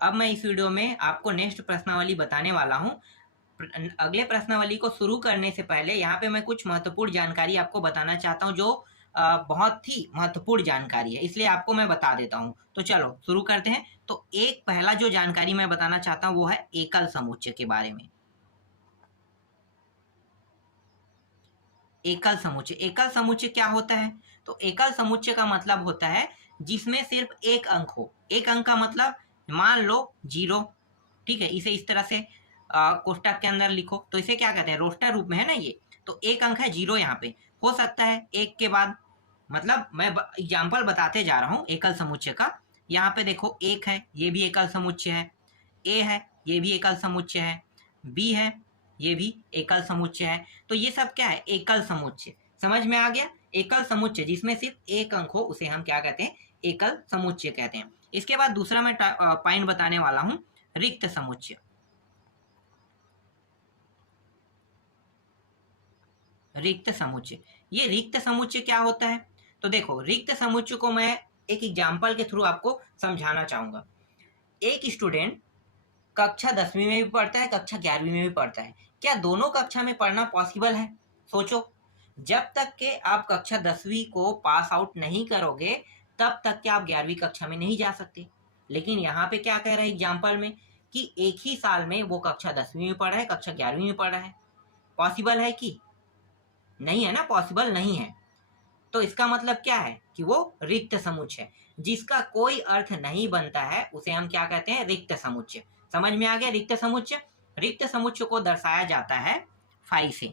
अब मैं इस वीडियो में आपको नेक्स्ट प्रश्नावली बताने वाला हूँ। अगले प्रश्नावली को शुरू करने से पहले यहाँ पे मैं कुछ महत्वपूर्ण जानकारी आपको बताना चाहता हूँ, जो बहुत ही महत्वपूर्ण जानकारी है, इसलिए आपको मैं बता देता हूँ। तो चलो शुरू करते हैं। तो एक पहला जो जानकारी मैं बताना चाहता हूँ वो है एकल समुच्चय के बारे में। एकल समुच्चय, एकल समुच्चय क्या होता है? तो एकल समुच्चय का मतलब होता है जिसमें सिर्फ एक अंक हो। एक अंक का मतलब मान लो 0, ठीक है। इसे इस तरह से कोष्टक के अंदर लिखो तो इसे क्या कहते हैं, रोस्टर रूप में है ना ये। तो एक अंक है 0 यहाँ पे, हो सकता है एक के बाद, मतलब मैं एग्जाम्पल बताते जा रहा हूँ एकल समुच्चय का। यहाँ पे देखो एक है, ये भी एकल समुच्चय है। ए है, ये भी एकल समुच्चय है। बी है, ये भी एकल समुच्चय है। तो ये सब क्या है, एकल समुच्चय। समझ में आ गया? एकल समुच्चय जिसमें सिर्फ एक अंक हो उसे हम क्या कहते हैं, एकल समुच्चय कहते हैं। इसके बाद दूसरा मैं पॉइंट बताने वाला हूं, रिक्त समुच्चय। रिक्त समुच्चय, ये रिक्त समुच्चय क्या होता है? तो देखो, रिक्त समुच्चय को मैं एक एग्जाम्पल के थ्रू आपको समझाना चाहूंगा। एक स्टूडेंट कक्षा 10वीं में भी पढ़ता है, कक्षा 11वीं में भी पढ़ता है। क्या दोनों कक्षा में पढ़ना पॉसिबल है? सोचो, जब तक के आप कक्षा 10वीं को पास आउट नहीं करोगे तब तक के आप 11वीं कक्षा में नहीं जा सकते। लेकिन यहाँ पे क्या कह रहा है एग्जाम्पल में, कि एक ही साल में वो कक्षा 10वीं में पढ़ रहा है, कक्षा 11वीं में पढ़ रहा है। पॉसिबल है कि नहीं? है ना, पॉसिबल नहीं है। तो इसका मतलब क्या है कि वो रिक्त समुच्चय है, जिसका कोई अर्थ नहीं बनता है उसे हम क्या कहते हैं, रिक्त समुच्चय। समझ में आ गया? रिक्त समुच्चय, रिक्त समुच्चय को दर्शाया जाता है फाई से।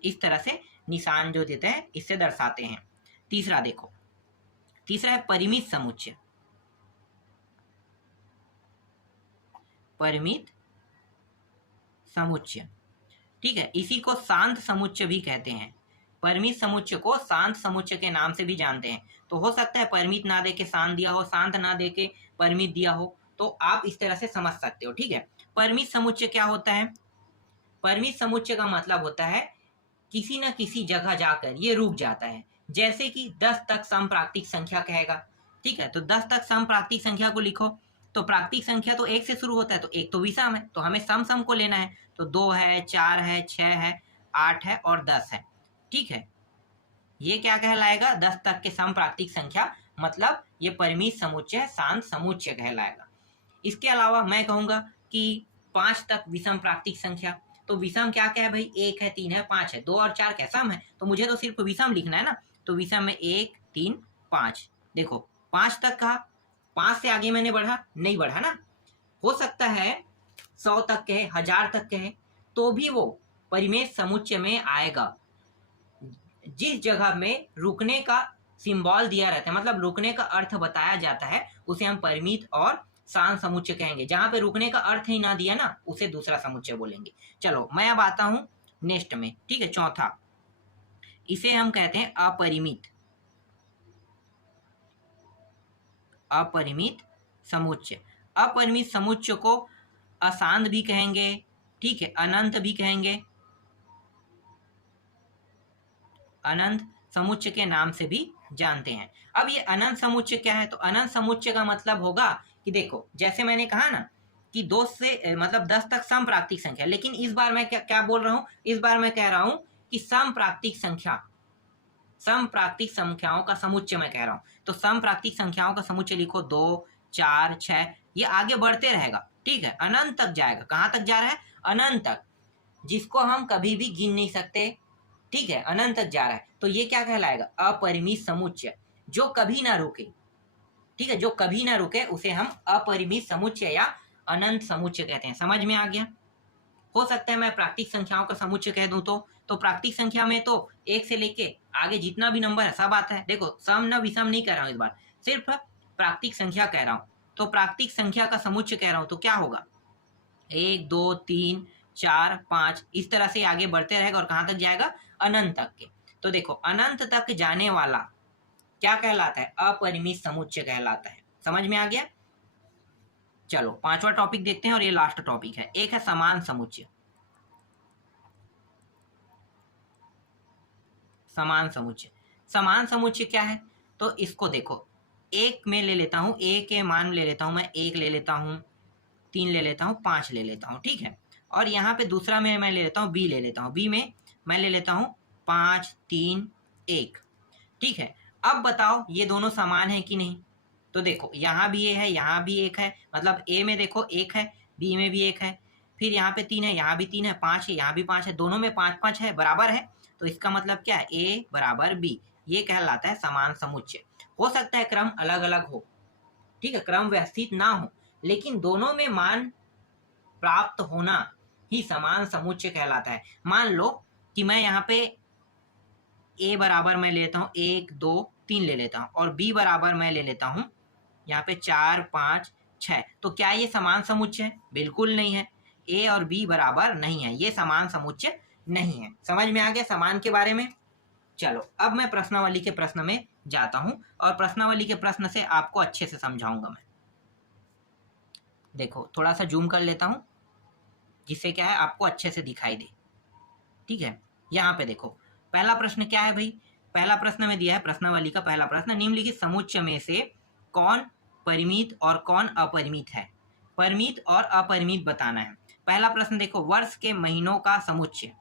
इस तरह से निशान जो देते हैं इससे दर्शाते हैं। तीसरा देखो, तीसरा है परिमित समुच्चय। परिमित समुच्चय, ठीक है। इसी को शांत समुच्चय भी कहते हैं। परिमित समुच्चय को शांत समुच्चय के नाम से भी जानते हैं। तो हो सकता है परिमित ना दे के शांत दिया हो, शांत ना दे के परिमित दिया हो, तो आप इस तरह से समझ सकते हो, ठीक है। परिमित समुच्चय क्या होता है? परिमित समुच्चय का मतलब होता है किसी न किसी जगह जाकर ये रुक जाता है। जैसे कि 10 तक समप्राकृतिक संख्या कहेगा, ठीक है। तो 10 तक समप्राकृतिक संख्या को लिखो, तो प्राकृतिक संख्या तो एक से शुरू होता है, तो एक तो विषम है, तो हमें सम सम को लेना है। तो 2 है, 4 है, 6 है, 8 है और 10 है, ठीक है। ये क्या कहलाएगा, 10 तक के समप्राकृतिक संख्या, मतलब ये परिमित समुच्चय शांत समुच्चय कहलाएगा। इसके अलावा मैं कहूंगा कि 5 तक विषम प्राकृतिक संख्या। तो विषम क्या क्या है भाई, 1 है, 3 है, 5 है, 2 और 4 क्या सम है, तो मुझे तो सिर्फ विषम लिखना है ना। तो विषम में 1, 3, 5। देखो 5 तक कहा, 5 से आगे मैंने बढ़ा नहीं, बढ़ा ना। हो सकता है 100 तक कहे, 1000 तक कहे, तो भी वो परिमेय समुच्चय में आएगा। जिस जगह में रुकने का सिंबल दिया रहता है, मतलब रुकने का अर्थ बताया जाता है, उसे हम परिमित और शांत समुच्चय कहेंगे। जहां पे रुकने का अर्थ ही ना दिया ना, उसे दूसरा समुच्चय बोलेंगे। चलो मैं अब आता हूं नेक्स्ट में, ठीक है। चौथा, इसे हम कहते हैं अपरिमित, अपरिमित समुच्चय। अपरिमित समुच्चय को अशांत भी कहेंगे, ठीक है, अनंत भी कहेंगे, अनंत समुच्चय के नाम से भी जानते हैं। अब ये अनंत समुच्चय क्या है? तो अनंत समुच्चय का मतलब होगा कि देखो, जैसे मैंने कहा ना कि 2 से मतलब 10 तक समप्राकृतिक संख्या, लेकिन इस बार मैं क्या क्या बोल रहा हूं, इस बार मैं कह रहा हूं कि समप्राकृतिक संख्या, समप्राकृतिक संख्याओं का समुच्चय मैं कह रहा हूं। तो समप्राकृतिक संख्याओं का समुच्चय लिखो, 2, 4, 6, ये आगे बढ़ते रहेगा, ठीक है, अनंत तक जाएगा। कहां तक जा रहा है? अनंत तक, जिसको हम कभी भी गिन नहीं सकते, ठीक है, अनंत तक जा रहा है। तो ये क्या कहलाएगा? अपरिमित समुच्चय, जो कभी ना रुके, ठीक है, जो कभी ना रुके उसे हम अपरिमित समुच्चय या अनंत समुच्चय कहते हैं। समझ में आ गया? हो सकता है मैं प्राकृतिक संख्याओं का समुच्चय कह दूं तो प्राकृतिक संख्या में तो 1 से लेके आगे जितना भी नंबर है सब आता है। देखो सम न विषम नहीं कह रहा हूं, इस बार सिर्फ प्राकृतिक संख्या कह रहा हूं। तो प्राकृतिक संख्या का समुच्चय कह रहा हूं, तो क्या होगा, 1, 2, 3, 4, 5, इस तरह से आगे बढ़ते रहेगा और कहां तक जाएगा? अनंत तक के। तो देखो अनंत तक जाने वाला क्या कहलाता है? अपरिमित समुच्चय कहलाता है। समझ में आ गया? चलो पांचवा टॉपिक देखते हैं और ये लास्ट टॉपिक है। एक है समान समुच्चय। समान समुच्चय, समान समुच्चय क्या है? तो इसको देखो, एक में ले लेता हूं, ए के मान ले लेता हूं, मैं 1 ले लेता हूं, 3 ले लेता हूँ, 5 ले लेता हूँ, ठीक है। और यहाँ पे दूसरा में मैं ले लेता हूँ बी ले लेता हूँ, बी में मैं ले लेता हूँ 5 3 1, ठीक है। अब बताओ ये दोनों समान है कि नहीं। तो देखो यहाँ भी ए है, यहाँ भी एक है, मतलब ए में देखो एक है, बी में भी एक है, फिर यहाँ पे 3 है, यहाँ भी 3 है, 5 है, यहाँ भी 5 है, दोनों में 5 5 है, बराबर है। तो इसका मतलब क्या है, ए बराबर बी, ये कहलाता है समान समुच्चय। हो सकता है क्रम अलग अलग हो, ठीक है, क्रम व्यवस्थित ना हो, लेकिन दोनों में मान प्राप्त होना ही समान समुच्चय कहलाता है। मान लो कि मैं यहाँ पे ए बराबर मैं लेता हूँ 1 2 3 ले लेता हूँ, और बी बराबर मैं ले लेता हूँ यहाँ पे 4 5 6, तो क्या ये समान समुच्चय है? बिल्कुल नहीं है। ए और बी बराबर नहीं है, ये समान समुच्चय नहीं है। समझ में आ गया समान के बारे में। चलो अब मैं प्रश्नावली के प्रश्न में जाता हूं, और प्रश्नावली के प्रश्न से आपको अच्छे से समझाऊंगा मैं। देखो थोड़ा सा जूम कर लेता हूं, जिससे क्या है आपको अच्छे से दिखाई दे, ठीक है। यहाँ पे देखो पहला प्रश्न क्या है भाई, पहला प्रश्न में दिया है प्रश्नावली का पहला प्रश्न, निम्नलिखित समुच्चय में से कौन परिमित और कौन अपरिमित है, परिमित और अपरिमित बताना है। पहला प्रश्न देखो, वर्ष के महीनों का समुच्चय।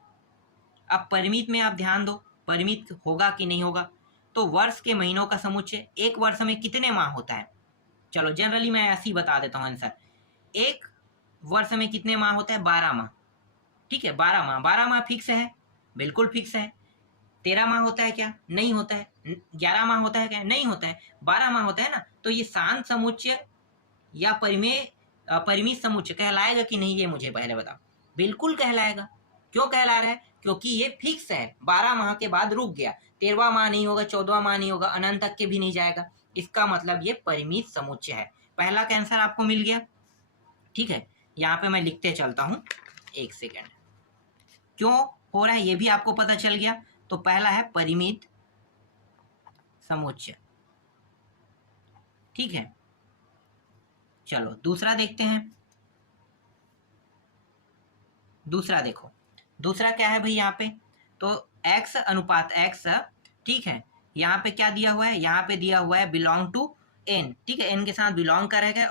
अब परिमित में आप ध्यान दो, परिमित होगा कि नहीं होगा। तो वर्ष के महीनों का समुच्चय, एक वर्ष में कितने माह होता है? चलो जनरली मैं ऐसे ही बता देता हूँ आंसर। एक वर्ष में कितने माह होता है? 12 माह, ठीक है, 12 माह। 12 माह फिक्स है? बिल्कुल फिक्स है। 13 माह होता है क्या? नहीं होता है। 11 माह होता है क्या? नहीं होता है। 12 माह होता है ना। तो ये शांत समुच्चय या परिमित समुच्चय कहलाएगा कि नहीं, ये मुझे पहले बताओ। बिल्कुल कहलाएगा। क्यों कहला रहा है? क्योंकि ये फिक्स है, 12 माह के बाद रुक गया, 13वां माह नहीं होगा, 14वां माह नहीं होगा, अनंत तक के भी नहीं जाएगा। इसका मतलब ये परिमित समुच्चय है। पहला का आंसर आपको मिल गया, ठीक है। यहाँ पे मैं लिखते चलता हूँ, एक सेकेंड। क्यों हो रहा है ये भी आपको पता चल गया। तो पहला है परिमित समुच्चय, ठीक है। चलो दूसरा देखते हैं। दूसरा देखो, दूसरा क्या है भाई यहाँ पे, तो x अनुपात x, ठीक है। यहाँ पे क्या दिया हुआ है? यहाँ पे दिया हुआ है बिलोंग टू n, ठीक है, n के साथ बिलोंग करेगा,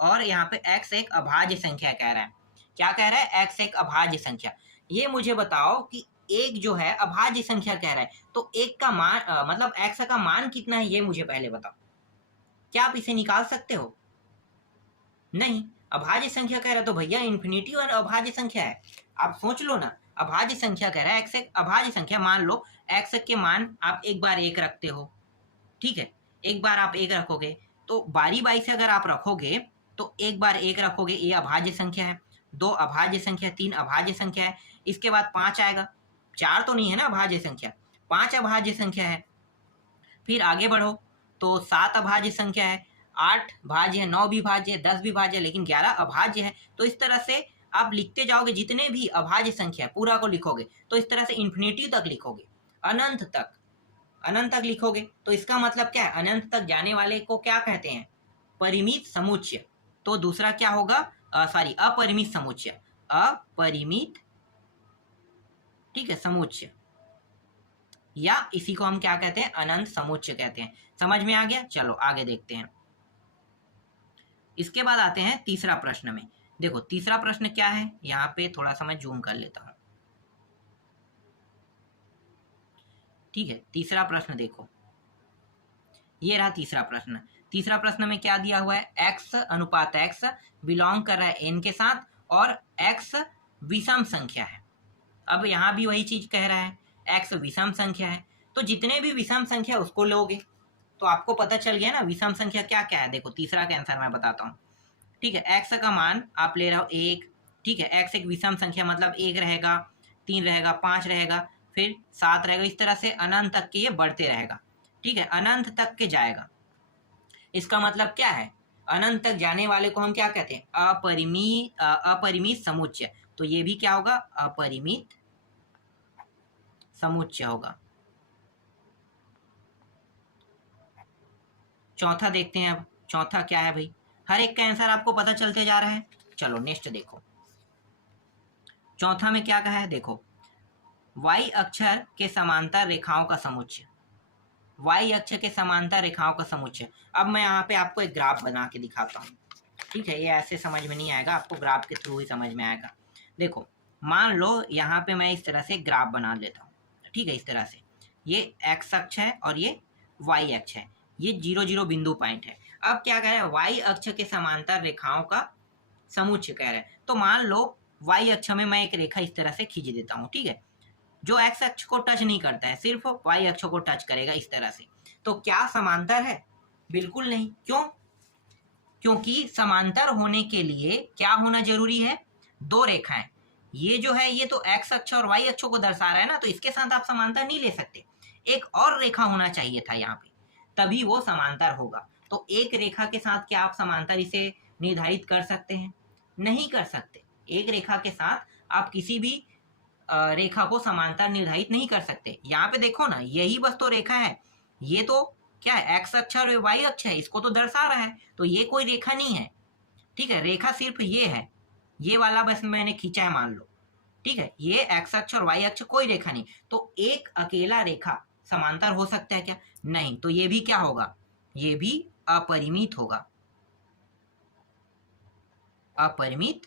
और यहाँ पे x एक अभाज्य संख्या कह रहा है। क्या कह रहा है? x एक अभाज्य संख्या। ये मुझे बताओ कि एक जो है अभाज्य संख्या कह रहा है, तो एक का मान मतलब x का मान कितना है, ये मुझे पहले बताओ। क्या आप इसे निकाल सकते हो? नहीं। अभाज्य संख्या कह रहा है तो भैया इन्फिनिटी और अभाज्य संख्या है। आप सोच लो ना, अभाज्य संख्या कह रहा है, x एक अभाज्य संख्या। मान लो x के मान आप एक बार 1 रखते हो, ठीक है, एक बार आप 1 रखोगे, तो बारी बारी से अगर आप रखोगे तो एक बार 1 रखोगे, ये अभाज्य संख्या है। 2 अभाज्य संख्या, 3 अभाज्य संख्या है, इसके बाद 5 आएगा। 4 तो नहीं है ना अभाज्य संख्या, 5 अभाज्य संख्या है। फिर आगे बढ़ो तो 7 अभाज्य संख्या है, 8 भाज्य है, 9 भी भाज्य है, 10 भी भाज्य है, लेकिन 11 अभाज्य है। तो इस तरह से आप लिखते जाओगे, जितने भी अभाज्य संख्या पूरा को लिखोगे, तो इस तरह से इन्फिनिटी तक लिखोगे, अनंत तक लिखोगे। तो इसका मतलब क्या है? अनंत तक जाने वाले को क्या कहते हैं? परिमित समुच्चय। तो दूसरा क्या होगा? अपरिमित समुच्चय, अपरिमित, ठीक है, समुच्चय, या इसी को हम क्या कहते हैं? अनंत समुच्चय कहते हैं। समझ में आ गया? चलो आगे देखते हैं। इसके बाद आते हैं तीसरा प्रश्न में। देखो तीसरा प्रश्न क्या है, यहाँ पे थोड़ा सा मैं जूम कर लेता हूं, ठीक है। तीसरा प्रश्न देखो, ये रहा तीसरा प्रश्न। तीसरा प्रश्न में क्या दिया हुआ है? x अनुपात x बिलोंग कर रहा है n के साथ, और x विषम संख्या है। अब यहाँ भी वही चीज कह रहा है, x विषम संख्या है, तो जितने भी विषम संख्या उसको लोगे। तो आपको पता चल गया ना विषम संख्या क्या क्या है। देखो तीसरा का आंसर मैं बताता हूँ, ठीक है। x का मान आप ले रहे हो 1, ठीक है, x एक विषम संख्या, मतलब 1 रहेगा, 3 रहेगा, 5 रहेगा, फिर 7 रहेगा, इस तरह से अनंत तक के ये बढ़ते रहेगा, ठीक है, अनंत तक के जाएगा। इसका मतलब क्या है? अनंत तक जाने वाले को हम क्या कहते हैं? अपरिमित समुच्चय। तो ये भी क्या होगा? अपरिमित समुच्चय होगा। चौथा देखते हैं। अब चौथा क्या है भाई? हर एक का आंसर आपको पता चलते जा रहा है। चलो नेक्स्ट देखो, चौथा में क्या कहा है? देखो y अक्षर के समांतर रेखाओं का समुच्चय, y अक्ष के समांतर रेखाओं का समुच्चय। अब मैं यहाँ पे आपको एक ग्राफ बना के दिखाता हूँ, ठीक है, ये ऐसे समझ में नहीं आएगा, आपको ग्राफ के थ्रू ही समझ में आएगा। देखो मान लो यहाँ पे मैं इस तरह से ग्राफ बना लेता हूँ, ठीक है, इस तरह से ये एक्स अक्ष है और ये वाई अक्ष है, ये 0 0 बिंदु पॉइंट है। अब क्या कह रहा है, वाई अक्ष के समांतर रेखाओं का समुच्चय कह रहा है। तो मान लो वाई अक्ष में मैं एक रेखा इस तरह से खींच देता हूँ, ठीक है, जो एक्स अक्ष को टच नहीं करता है, सिर्फ वाई अक्ष को टच करेगा इस तरह से। तो क्या समांतर है? बिल्कुल नहीं। क्यों? क्योंकि समांतर होने के लिए क्या होना जरूरी है? दो रेखाएं। ये जो है ये तो एक्स अक्ष और वाई अक्षों को दर्शा रहा है ना, तो इसके साथ आप समांतर नहीं ले सकते, एक और रेखा होना चाहिए था यहाँ पे, तभी वो समांतर होगा। तो एक रेखा के साथ क्या आप समांतर इसे निर्धारित कर सकते हैं? नहीं कर सकते। एक रेखा के साथ आप किसी भी रेखा को समांतर निर्धारित नहीं कर सकते। यहाँ पे देखो ना, यही बस तो रेखा है, ये तो क्या है, एक्स अक्ष और वाई अक्ष है, इसको तो दर्शा रहा है, तो ये कोई रेखा नहीं है। ठीक है, रेखा सिर्फ ये है, ये वाला बस मैंने खींचा है मान लो, ठीक है, ये एक्स अक्ष और वाई अक्ष कोई रेखा नहीं। तो एक अकेला रेखा समांतर हो सकता है क्या? नहीं। तो ये भी क्या होगा? ये भी अपरिमित होगा, अपरिमित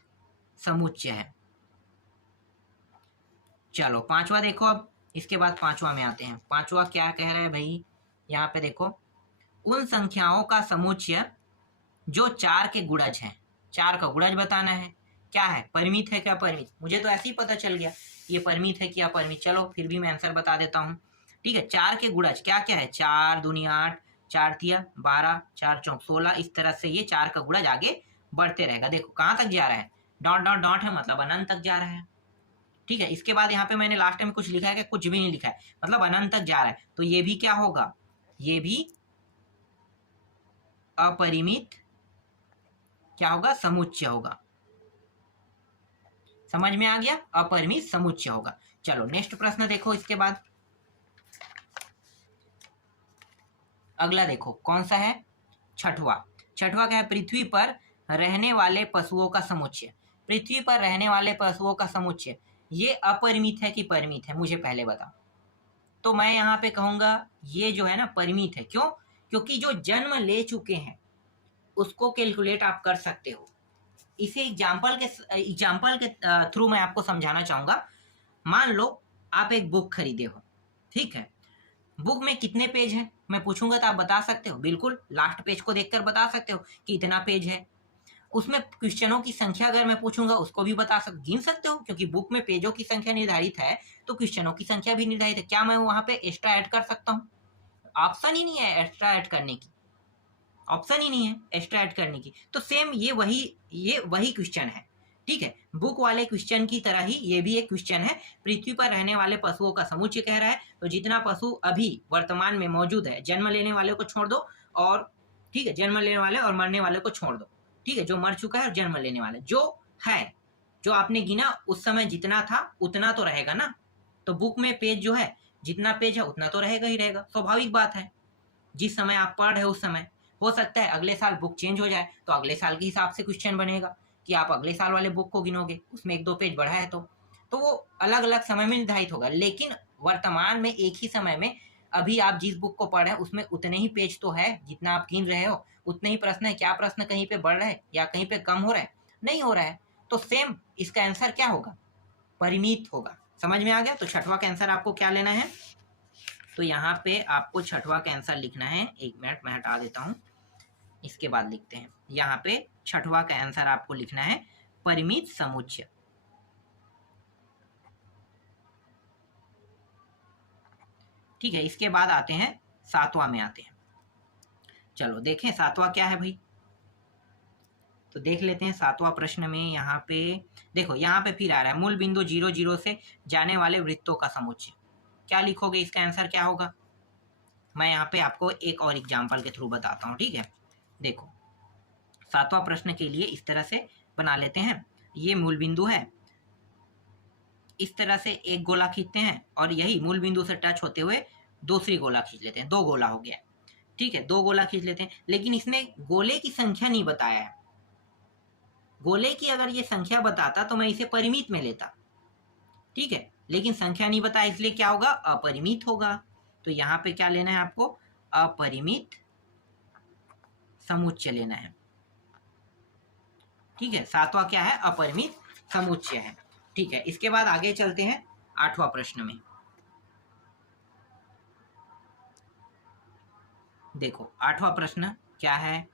समुच्चय है। चलो पांचवा देखो, अब इसके बाद पांचवा में आते हैं। पांचवा क्या कह रहा है भाई, यहाँ पे देखो, उन संख्याओं का समुच्चय जो 4 के गुणज हैं। 4 का गुणज बताना है। क्या है? परिमित है क्या परिमित? मुझे तो ऐसे ही पता चल गया ये परिमित है क्या परिमित। चलो फिर भी मैं आंसर बता देता हूँ। ठीक है, 4 के गुणज क्या क्या है? 4 दूनी 8, 4 तिया 12, 4 चौक 16, इस तरह से ये 4 का गुणज आगे बढ़ते रहेगा। देखो कहाँ तक जा रहा है, डॉट डॉट डॉट है, मतलब अनंत तक जा रहा है। ठीक है, इसके बाद यहाँ पे मैंने लास्ट में कुछ लिखा है कि कुछ भी नहीं लिखा है, मतलब अनंत तक जा रहा है। तो ये भी क्या होगा? ये भी अपरिमित क्या होगा? समुच्चय होगा। समझ में आ गया? अपरिमित समुच्चय होगा। चलो नेक्स्ट प्रश्न देखो इसके बाद। अगला देखो कौन सा है? छठवा। छठवा क्या है? पृथ्वी पर रहने वाले पशुओं का समुच्चय। पृथ्वी पर रहने वाले पशुओं का समुच्चय ये अपरिमित है कि परिमित है? मुझे पहले बताओ। तो मैं यहाँ पे कहूंगा ये जो है ना परिमित है। क्यों? क्योंकि जो जन्म ले चुके हैं उसको कैलकुलेट आप कर सकते हो। इसे एग्जाम्पल के थ्रू मैं आपको समझाना चाहूंगा। मान लो आप एक बुक खरीदे हो, ठीक है, बुक में कितने पेज हैं मैं पूछूंगा तो आप बता सकते हो? बिल्कुल, लास्ट पेज को देखकर बता सकते हो कि इतना पेज है। उसमें क्वेश्चनों की संख्या अगर मैं पूछूंगा उसको भी बता सकते, गिन सकते हो, क्योंकि बुक में पेजों की संख्या निर्धारित है तो क्वेश्चनों की संख्या भी निर्धारित है। क्या मैं वहां पे एक्स्ट्रा ऐड कर सकता हूँ? ऑप्शन ही नहीं है एक्स्ट्रा ऐड करने की, ऑप्शन ही नहीं है एक्स्ट्रा ऐड करने की। तो सेम ये वही क्वेश्चन है। ठीक है, बुक वाले क्वेश्चन की तरह ही ये भी एक क्वेश्चन है। पृथ्वी पर रहने वाले पशुओं का समुच्चय कह रहा है, तो जितना पशु अभी वर्तमान में मौजूद है, जन्म लेने वाले को छोड़ दो, और ठीक है, जन्म लेने वाले और मरने वाले को छोड़ दो, ठीक है, जो मर चुका है और जन्म लेने वाले जो है, जो आपने गिना उस समय जितना था उतना तो रहेगा ना। तो बुक में पेज जो है, जितना पेज है उतना तो रहेगा ही रहेगा, स्वाभाविक बात है। जिस समय आप पढ़ रहे हो उस समय, हो सकता है अगले साल बुक चेंज हो जाए तो अगले साल के हिसाब से क्वेश्चन बनेगा कि आप अगले साल वाले बुक को गिनोगे, उसमें 1-2 पेज बढ़ा है तो वो अलग अलग समय में निर्धारित होगा। लेकिन वर्तमान में एक ही समय में अभी आप जिस बुक को पढ़ रहे हैं उसमें उतने ही पेज तो है जितना आप गिन रहे हो, उतने ही प्रश्न है। क्या प्रश्न कहीं पे बढ़ रहा है या कहीं पे कम हो रहा है? नहीं हो रहा है। तो सेम इसका आंसर क्या होगा? परिमित होगा। समझ में आ गया? तो छठवा का आंसर आपको क्या लेना है? तो यहाँ पे आपको छठवा का आंसर लिखना है, 1 मिनट मैं हटा देता हूँ, इसके बाद लिखते हैं। यहाँ पे छठवा का आंसर आपको लिखना है परिमित समुच्चय। ठीक है, इसके बाद आते हैं सातवां में आते हैं। चलो देखें सातवां क्या है भाई, तो देख लेते हैं सातवां प्रश्न में। यहाँ पे देखो, यहाँ पे फिर आ रहा है मूल बिंदु 0 0 से जाने वाले वृत्तों का समुच्चय। क्या लिखोगे? इसका आंसर क्या होगा? मैं यहाँ पे आपको एक और एग्जाम्पल के थ्रू बताता हूँ। ठीक है, देखो सातवां प्रश्न के लिए इस तरह से बना लेते हैं। ये मूल बिंदु है, इस तरह से एक गोला खींचते हैं और यही मूल बिंदु से टच होते हुए दूसरी गोला खींच लेते हैं। 2 गोला हो गया। ठीक है, 2 गोला खींच लेते हैं, लेकिन इसने गोले की संख्या नहीं बताया है। गोले की अगर ये संख्या बताता तो मैं इसे परिमित में लेता। ठीक है, लेकिन संख्या नहीं बताया, इसलिए क्या होगा? अपरिमित होगा। तो यहाँ पे क्या लेना है आपको? अपरिमित समुच्चय लेना है। ठीक है, सातवां क्या है, अपरिमित समुच्चय है। ठीक है, इसके बाद आगे चलते हैं आठवां प्रश्न में। देखो आठवां प्रश्न क्या है,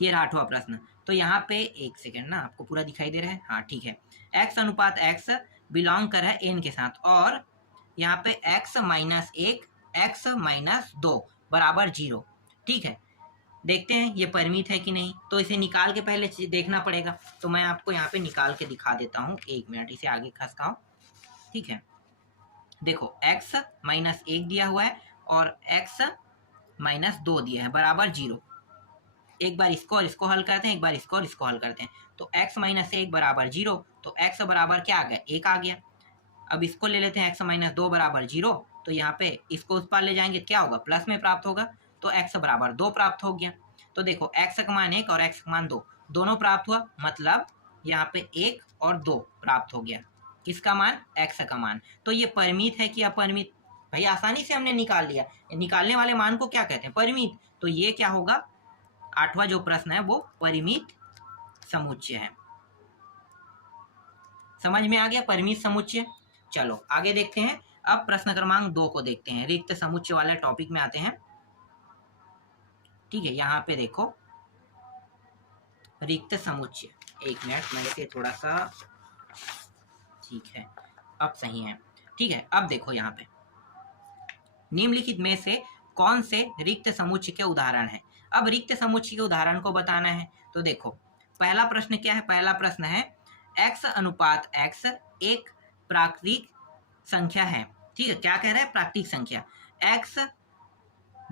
ये रहा आठवां प्रश्न। तो यहाँ पे एक सेकेंड ना, आपको पूरा दिखाई दे रहा है, हाँ ठीक है। x अनुपात x बिलोंग कर है n के साथ, और यहाँ पे x माइनस एक x माइनस दो बराबर 0। ठीक है, देखते हैं ये परिमित है कि नहीं। तो इसे निकाल के पहले देखना पड़ेगा, तो मैं आपको यहाँ पे निकाल के दिखा देता हूँ। एक मिनट, इसे आगे खसकाओ। ठीक है, देखो x माइनस एक दिया हुआ है और x माइनस दो दिया है बराबर 0। एक बार इसको और इसको हल करते हैं, एक बार इसको और इसको हल करते हैं। तो x माइनस एक बराबर 0, तो x बराबर क्या आ गया, 1 आ गया। अब इसको ले लेते हैं, x माइनस दो बराबर 0, तो यहाँ पे इसको उस पार ले जाएंगे, क्या होगा, प्लस में प्राप्त होगा, तो x बराबर 2 प्राप्त हो गया। तो देखो x का मान 1 और x का मान 2 दोनों प्राप्त हुआ, मतलब यहाँ पे 1 और 2 प्राप्त हो गया। किसका मान, x का मान। तो ये परिमित है कि अपरिमित, भाई आसानी से हमने निकाल लिया। निकालने वाले मान को क्या कहते हैं, परिमित। तो ये क्या होगा, आठवां जो प्रश्न है वो परिमित समुच्चय है। समझ में आ गया परिमित समुच्चय। चलो आगे देखते हैं। अब प्रश्न क्रमांक 2 को देखते हैं, रिक्त समुच्चय वाले टॉपिक में आते हैं। ठीक है, यहाँ पे देखो रिक्त समुच्चय, एक मिनट मैं इसे थोड़ा सा, ठीक है अब सही है। ठीक है, अब देखो यहाँ पे निम्नलिखित में से कौन से रिक्त समुच्चय के उदाहरण है। अब रिक्त समुच्चय के उदाहरण को बताना है। तो देखो पहला प्रश्न क्या है, पहला प्रश्न है x अनुपात x एक प्राकृतिक संख्या है। ठीक है, क्या कह रहा है, प्राकृतिक संख्या। x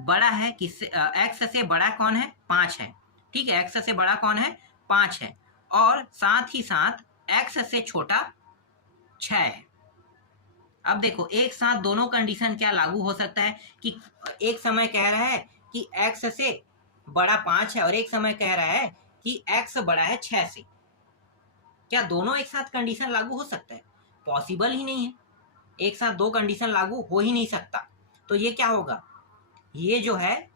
बड़ा है किससे, x से बड़ा कौन है, 5 है। ठीक है, x से बड़ा कौन है, 5 है, और साथ ही साथ x से छोटा 6 है। अब देखो एक साथ दोनों कंडीशन क्या लागू हो सकता है कि एक समय कह रहा है कि x से बड़ा 5 है और एक समय कह रहा है कि x बड़ा है 6 से। क्या दोनों एक साथ कंडीशन लागू हो सकता है, पॉसिबल ही नहीं है। एक साथ दो कंडीशन लागू हो ही नहीं सकता। तो ये क्या होगा, ये जो है,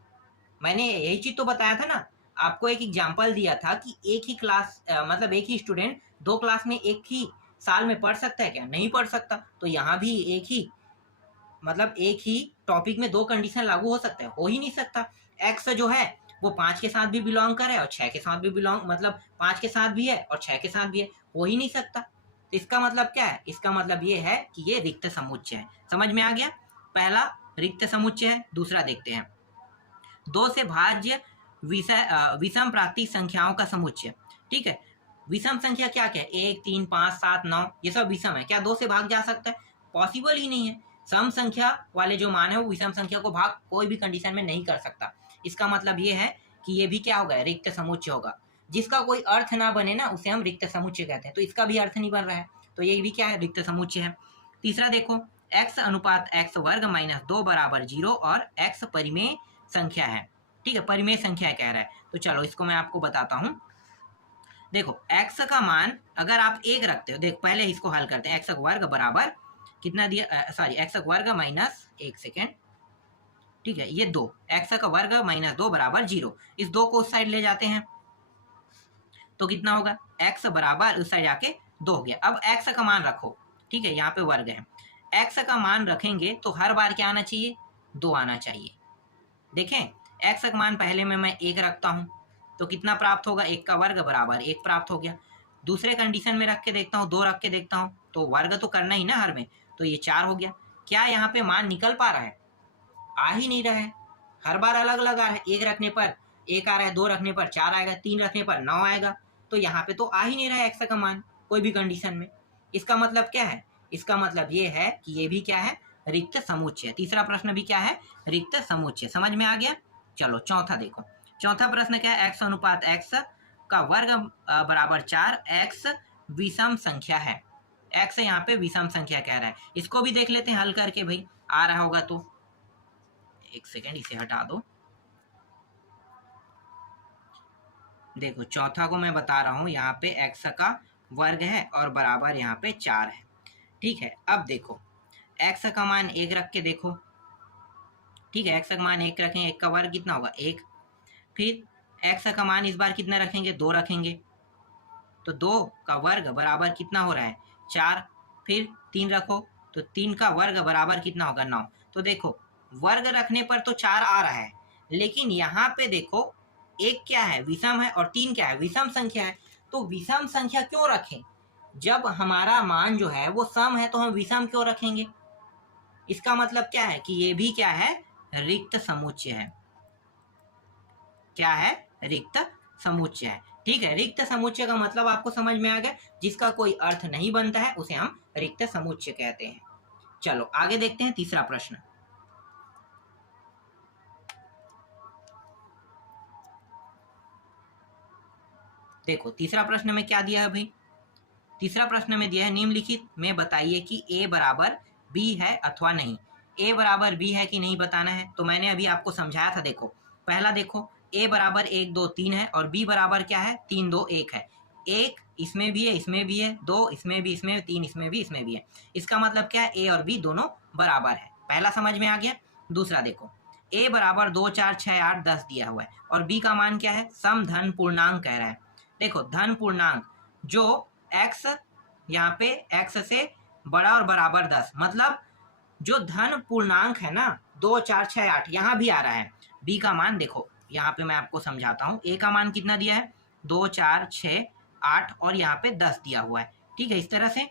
मैंने यही चीज तो बताया था ना, आपको एक एग्जांपल दिया था कि एक ही क्लास मतलब एक ही स्टूडेंट दो क्लास में एक ही साल में पढ़ सकता है क्या, नहीं पढ़ सकता। तो यहाँ भी एक ही मतलब एक ही टॉपिक में दो कंडीशन लागू हो सकता है, हो ही नहीं सकता। एक्स जो है वो 5 के साथ भी बिलोंग करे और 6 के साथ भी बिलोंग, मतलब 5 के साथ भी है और 6 के साथ भी है, हो ही नहीं सकता। तो इसका मतलब क्या है, इसका मतलब ये है कि ये रिक्त समुच्चय है। समझ में आ गया, पहला रिक्त समुच्चय है। दूसरा देखते हैं, 2 से भाज्य विषम प्राकृतिक संख्याओं का समुच्चय। ठीक है, विषम संख्या क्या क्या है, 1 3 5 7 9, ये सब विषम है। क्या 2 से भाग जा सकता है, पॉसिबल ही नहीं है। सम संख्या वाले जो मान है वो विषम संख्या को भाग कोई भी कंडीशन में नहीं कर सकता। इसका मतलब ये है कि ये भी क्या होगा, रिक्त समुच्चय होगा। जिसका कोई अर्थ ना बने ना, उसे हम रिक्त समुच्चय कहते हैं। तो इसका भी अर्थ नहीं बन रहा है, तो ये भी क्या है, रिक्त समुच्चय है। तीसरा देखो, x अनुपात x वर्ग माइनस 2 बराबर 0 और x परिमेय संख्या है। ठीक है, परिमेय संख्या कह रहा है। तो चलो इसको मैं आपको बताता हूं। देखो x का मान अगर आप 1 रखते हो, देख पहले इसको हल करते हैं। x वर्ग बराबर कितना दिया, सॉरी x वर्ग माइनस, एक सेकेंड, ठीक है ये 2, x का वर्ग माइनस 2 बराबर 0। इस 2 को उस साइड ले जाते हैं तो कितना होगा, x बराबर उस साइड जाके 2 हो गया। अब x का मान रखो, ठीक है यहाँ पे वर्ग है, x का मान रखेंगे तो हर बार क्या आना चाहिए, 2 आना चाहिए। देखें x का मान पहले में मैं 1 रखता हूँ तो कितना प्राप्त होगा, 1 का वर्ग बराबर 1 प्राप्त हो गया। दूसरे कंडीशन में रख के देखता हूँ, 2 रख के देखता हूँ, तो वर्ग तो करना ही ना हर में, तो ये 4 हो गया। क्या यहाँ पे मान निकल पा रहा है, आ ही नहीं रहा है। हर बार अलग अलग आ रहा है, 1 रखने पर 1 आ रहा है, 2 रखने पर 4 आएगा, 3 रखने पर 9 आएगा। तो यहाँ पे तो आ ही नहीं रहा है x का मान कोई भी कंडीशन में। इसका मतलब क्या है, इसका मतलब ये है कि ये भी क्या है, रिक्त समुच्चय। तीसरा प्रश्न भी क्या है, रिक्त समुच्चय। समझ में आ गया। चलो चौथा देखो, चौथा प्रश्न क्या है, x अनुपात x का वर्ग बराबर 4, x विषम संख्या है। x यहाँ पे विषम संख्या कह रहा है, इसको भी देख लेते हैं हल करके, भाई आ रहा होगा तो। एक सेकेंड इसे हटा दो। देखो चौथा को मैं बता रहा हूं, यहाँ पे x का वर्ग है और बराबर यहाँ पे 4 है। ठीक है, अब देखो x का मान 1 रख के देखो। ठीक है, x का मान 1 रखें, 1 का वर्ग कितना होगा 1। फिर x का मान इस बार कितना रखेंगे, 2 रखेंगे, तो 2 का वर्ग बराबर कितना हो रहा है, 4। फिर 3 रखो तो 3 का वर्ग बराबर कितना होगा, 9। तो देखो वर्ग रखने पर तो 4 आ रहा है, लेकिन यहाँ पे देखो एक क्या है, विषम है, और 3 क्या है, विषम संख्या है। तो विषम संख्या क्यों रखें, जब हमारा मान जो है वो सम है तो हम विषम क्यों रखेंगे। इसका मतलब क्या है कि ये भी क्या है, रिक्त समुच्चय है। क्या है, रिक्त समुच्चय है। ठीक है, रिक्त समुच्चय का मतलब आपको समझ में आ गया, जिसका कोई अर्थ नहीं बनता है उसे हम रिक्त समुच्चय कहते हैं। चलो आगे देखते हैं तीसरा प्रश्न। देखो तीसरा प्रश्न में क्या दिया है भाई, तीसरा प्रश्न में दिया है निम्नलिखित में बताइए कि a बराबर b है अथवा नहीं। a बराबर b है कि नहीं बताना है। तो मैंने अभी आपको समझाया था। देखो पहला देखो a बराबर 1 2 3 है और b बराबर क्या है, 3 2 1 है। 1 इसमें भी है, इसमें भी है, 2 इसमें भी, इसमें 3 इसमें भी है। इसका मतलब क्या है, a और b दोनों बराबर है। पहला समझ में आ गया। दूसरा देखो a बराबर 2 4 6 8 10 दिया हुआ है और b का मान क्या है, सम धन पूर्णांक कह रहा है। देखो धन पूर्णांक जो x यहाँ पे x से बड़ा और बराबर 10, मतलब जो धन पूर्णांक है ना 2 4 6 8 यहाँ भी आ रहा है। b का मान देखो यहाँ पे मैं आपको समझाता हूँ। a का मान कितना दिया है, 2 4 6 8 और यहाँ पे 10 दिया हुआ है। ठीक है, इस तरह से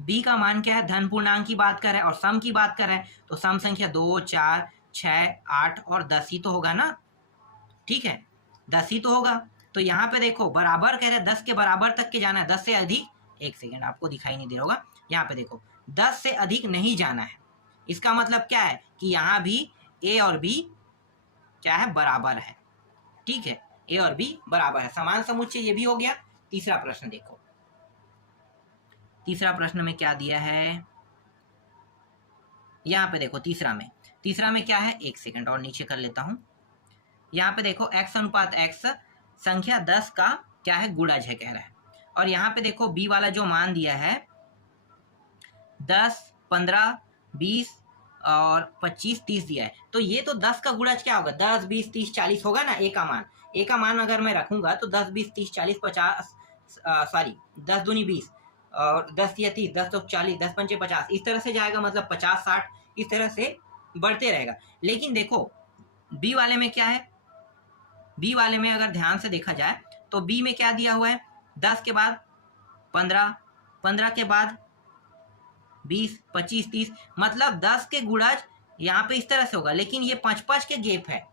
b का मान क्या है, धन पूर्णांक की बात कर रहा है और सम की बात कर रहा है, तो सम संख्या 2 4 6 8 और 10 ही तो होगा ना। ठीक है, 10 ही तो होगा। तो यहाँ पे देखो बराबर कह रहे हैं, 10 के बराबर तक के जाना है, 10 से अधिक, एक सेकेंड आपको दिखाई नहीं दे रहा होगा, यहाँ पे देखो 10 से अधिक नहीं जाना है। इसका मतलब क्या है कि यहाँ भी a और b क्या है, बराबर है। ठीक है, a और b बराबर है, समान समुच्चय ये भी हो गया। तीसरा प्रश्न देखो, तीसरा प्रश्न में क्या दिया है, यहाँ पे देखो तीसरा में क्या है, एक सेकेंड और नीचे कर लेता हूँ। यहाँ पे देखो x अनुपात x संख्या 10 का क्या है, गुणज है कह रहा है। और यहाँ पे देखो b वाला जो मान दिया है 10 15 20 और 25 30 दिया है, तो ये तो 10 का गुणज क्या होगा, 10 20 30 40 होगा ना। a का मान अगर मैं रखूंगा तो 10 20 30 40 50 सॉरी 10 दूनी 20 और 10 या 30 10 तो 40 10 पंचे 50, इस तरह से जाएगा, मतलब 50 60 इस तरह से बढ़ते रहेगा। लेकिन देखो b वाले में क्या है, b वाले में अगर ध्यान से देखा जाए तो b में क्या दिया हुआ है, 10 के बाद 15 15 के बाद 20 25 30, मतलब 10 के गुणज यहाँ पे इस तरह से होगा। लेकिन ये 5 के गैप है,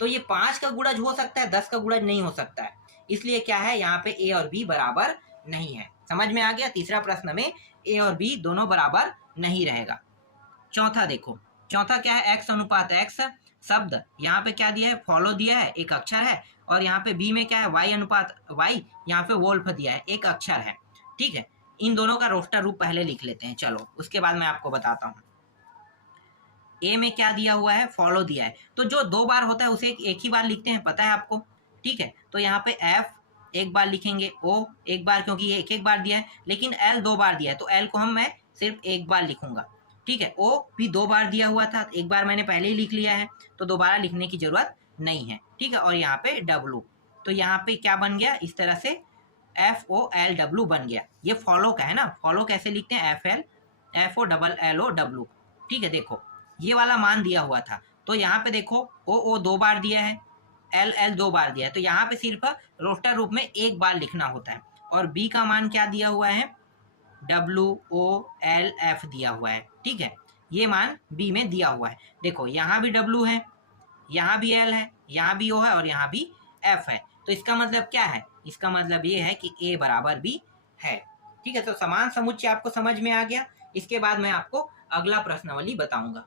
तो ये 5 का गुणज हो सकता है, 10 का गुणज नहीं हो सकता है। इसलिए क्या है, यहाँ पे a और b बराबर नहीं है। समझ में आ गया, तीसरा प्रश्न में a और b दोनों बराबर नहीं रहेगा। चौथा देखो, चौथा क्या है, x अनुपात x शब्द यहाँ पे क्या दिया है, फॉलो दिया है, एक अक्षर है, और यहाँ पे b में क्या है, y अनुपात y, यहाँ पे वोल्फ दिया है, एक अक्षर है। ठीक है, इन दोनों का रोस्टर रूप पहले लिख लेते हैं, चलो उसके बाद मैं आपको बताता हूँ। a में क्या दिया हुआ है, फॉलो दिया है, तो जो 2 बार होता है उसे एक ही बार लिखते हैं, पता है आपको। ठीक है, तो यहाँ पे f एक बार लिखेंगे, o एक बार, क्योंकि ये एक बार दिया है, लेकिन l 2 बार दिया है, तो l को मैं सिर्फ एक बार लिखूंगा। ठीक है, o भी 2 बार दिया हुआ था, एक बार मैंने पहले ही लिख लिया है, तो दोबारा लिखने की जरूरत नहीं है। ठीक है, और यहाँ पे w, तो यहाँ पे क्या बन गया, इस तरह से FOLW बन गया। ये फॉलो का है ना, फॉलो कैसे लिखते हैं, FOLLOW। ठीक है, देखो ये वाला मान दिया हुआ था, तो यहाँ पे देखो O 2 बार दिया है, L 2 बार दिया है, तो यहाँ पे सिर्फ रोस्टर रूप में एक बार लिखना होता है। और B का मान क्या दिया हुआ है, WOLF दिया हुआ है। ठीक है, ये मान B में दिया हुआ है। देखो यहाँ भी W है, यहाँ भी L है, यहाँ भी O है और यहाँ भी F है, तो इसका मतलब क्या है, इसका मतलब ये है कि A बराबर B है। ठीक है, तो समान समुच्चय आपको समझ में आ गया। इसके बाद मैं आपको अगला प्रश्नावली बताऊंगा।